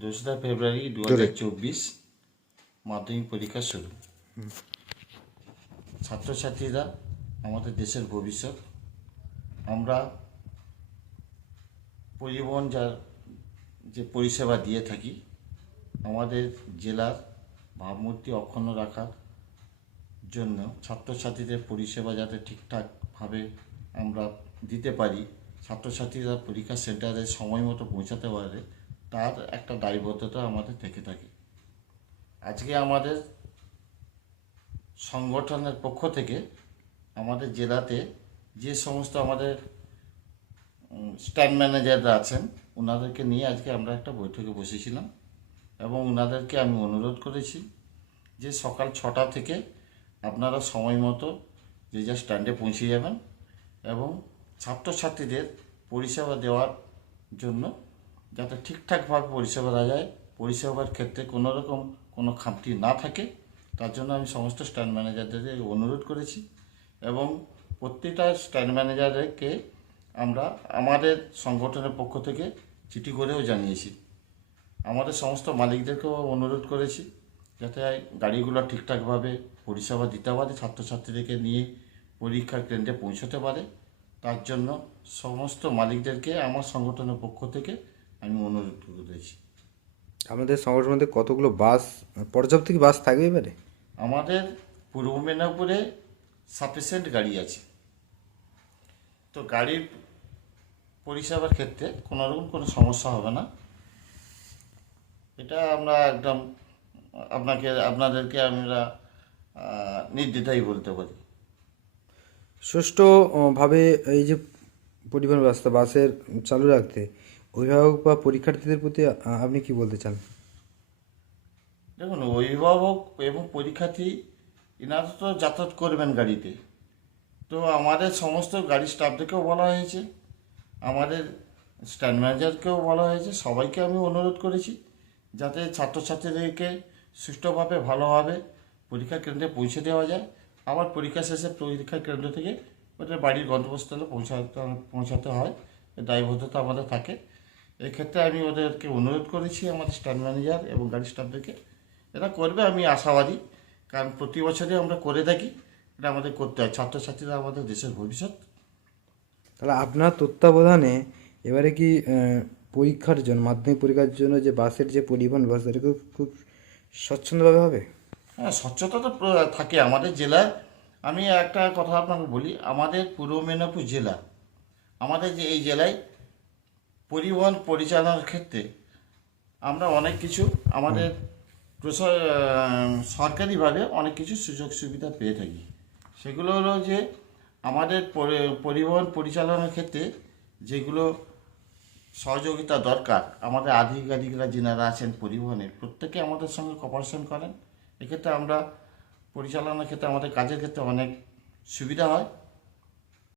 দোসরা ফেব্রুয়ারি দু হাজার চব্বিশ মাধ্যমিক পরীক্ষা শুরু। ছাত্রছাত্রীরা আমাদের দেশের ভবিষ্যৎ। আমরা পরিবহন যার যে পরিষেবা দিয়ে থাকি, আমাদের জেলার ভাবমূর্তি অক্ষুণ্ণ রাখার জন্য ছাত্রছাত্রীদের পরিষেবা যাতে ঠিকঠাকভাবে আমরা দিতে পারি, ছাত্রছাত্রীরা পরীক্ষা সেন্টারে সময় মতো পৌঁছাতে পারে তার একটা দায়বদ্ধতা আমাদের থেকে থাকে। আজকে আমাদের সংগঠনের পক্ষ থেকে আমাদের জেলাতে যে সমস্ত আমাদের স্ট্যান্ড ম্যানেজাররা আছেন ওনাদেরকে নিয়ে আজকে আমরা একটা বৈঠকে বসেছিলাম এবং ওনাদেরকে আমি অনুরোধ করেছি যে সকাল ছটা থেকে আপনারা সময় মতো যে যা স্ট্যান্ডে পৌঁছে যাবেন এবং ছাত্রছাত্রীদের পরিষেবা দেওয়ার জন্য যাতে ঠিকঠাকভাবে পরিষেবা দেওয়া যায়। পরিষেবার ক্ষেত্রে কোনো রকম কোনো খামতি না থাকে। তার জন্য আমি সমস্ত স্ট্যান্ড ম্যানেজারদের অনুরোধ করেছি এবং প্রত্যেকটা স্ট্যান্ড ম্যানেজারকে আমরা আমাদের সংগঠনের পক্ষ থেকে চিঠি করেও জানিয়েছি। আমাদের সমস্ত মালিকদেরকেও অনুরোধ করেছি যাতে গাড়িগুলো ঠিকঠাকভাবে পরিষেবা দিতে পারে, ছাত্রছাত্রীদেরকে নিয়ে পরীক্ষার কেন্দ্রে পৌঁছতে পারে। তার জন্য সমস্ত মালিকদেরকে আমার সংগঠনের পক্ষ থেকে আমি অনুরোধ করেছি আমাদের সংগঠনের মধ্যে কতগুলো বাস পর্যাপ্ত কি বাস থাকবে এবারে? আমাদের পূর্ব মেদিনীপুরে সাফিসিয়েন্ট গাড়ি আছে। তো গাড়ির পরিষেবার ক্ষেত্রে কোনো রকম কোনো সমস্যা হবে না। এটা আমরা একদম আপনাকে আপনাদেরকে আমরা আহ, নির্দ্বিধায় বলতে পারি। সুষ্ঠুভাবে এই যে পরিবহন ব্যবস্থা বাসের চালু রাখতে অভিভাবক বা পরীক্ষার্থীদের প্রতি আপনি কি বলতে চান? দেখুন, অভিভাবক এবং পরীক্ষার্থী, এনারা তো যাতায়াত করবেন গাড়িতে। তো আমাদের সমস্ত গাড়ির স্টাফদেরকেও বলা হয়েছে, আমাদের স্ট্যান্ড ম্যানেজারকেও বলা হয়েছে, সবাইকে আমি অনুরোধ করেছি যাতে ছাত্রছাত্রীদেরকে সুষ্ঠুভাবে, ভালোভাবে পরীক্ষা কেন্দ্রে পৌঁছে দেওয়া যায়। আবার পরীক্ষা শেষে পরীক্ষা কেন্দ্র থেকে ওদের বাড়ির গন্তব্যস্থলে পৌঁছাতে পৌঁছাতে হয়, দায়বদ্ধতা আমাদের থাকে। এক্ষেত্রে আমি ওদেরকে অনুরোধ করেছি আমাদের স্ট্যান্ড ম্যানেজার এবং গাড়ি স্টাফদেরকে এটা করবে আমি আশাবাদী। কারণ প্রতি বছরই আমরা করে থাকি এটা আমাদের করতে হয়। ছাত্রছাত্রীরা আমাদের দেশের ভবিষ্যৎ। তাহলে আপনার তত্ত্বাবধানে এবারে কি পরীক্ষার জন্য মাধ্যমিক পরীক্ষার জন্য যে বাসের যে পরিবহন ব্যবস্থা এটা খুব খুব স্বচ্ছন্দভাবে হবে? হ্যাঁ স্বচ্ছতা তো থাকে আমাদের জেলায়। আমি একটা কথা আপনাকে বলি আমাদের পূর্ব মেদিনীপুর জেলা আমাদের যে এই জেলায় পরিবহন পরিচালনার ক্ষেত্রে আমরা অনেক কিছু আমাদের সরকারিভাবে অনেক কিছু সুযোগ সুবিধা পেয়ে থাকি। সেগুলো হলো যে আমাদের পরিবহন পরিচালনার ক্ষেত্রে যেগুলো সহযোগিতা দরকার, আমাদের আধিকারিকরা যিনারা আছেন পরিবহনের, প্রত্যেকে আমাদের সঙ্গে কপারেশন করেন। এক্ষেত্রে আমরা পরিচালনার ক্ষেত্রে, আমাদের কাজের ক্ষেত্রে অনেক সুবিধা হয়।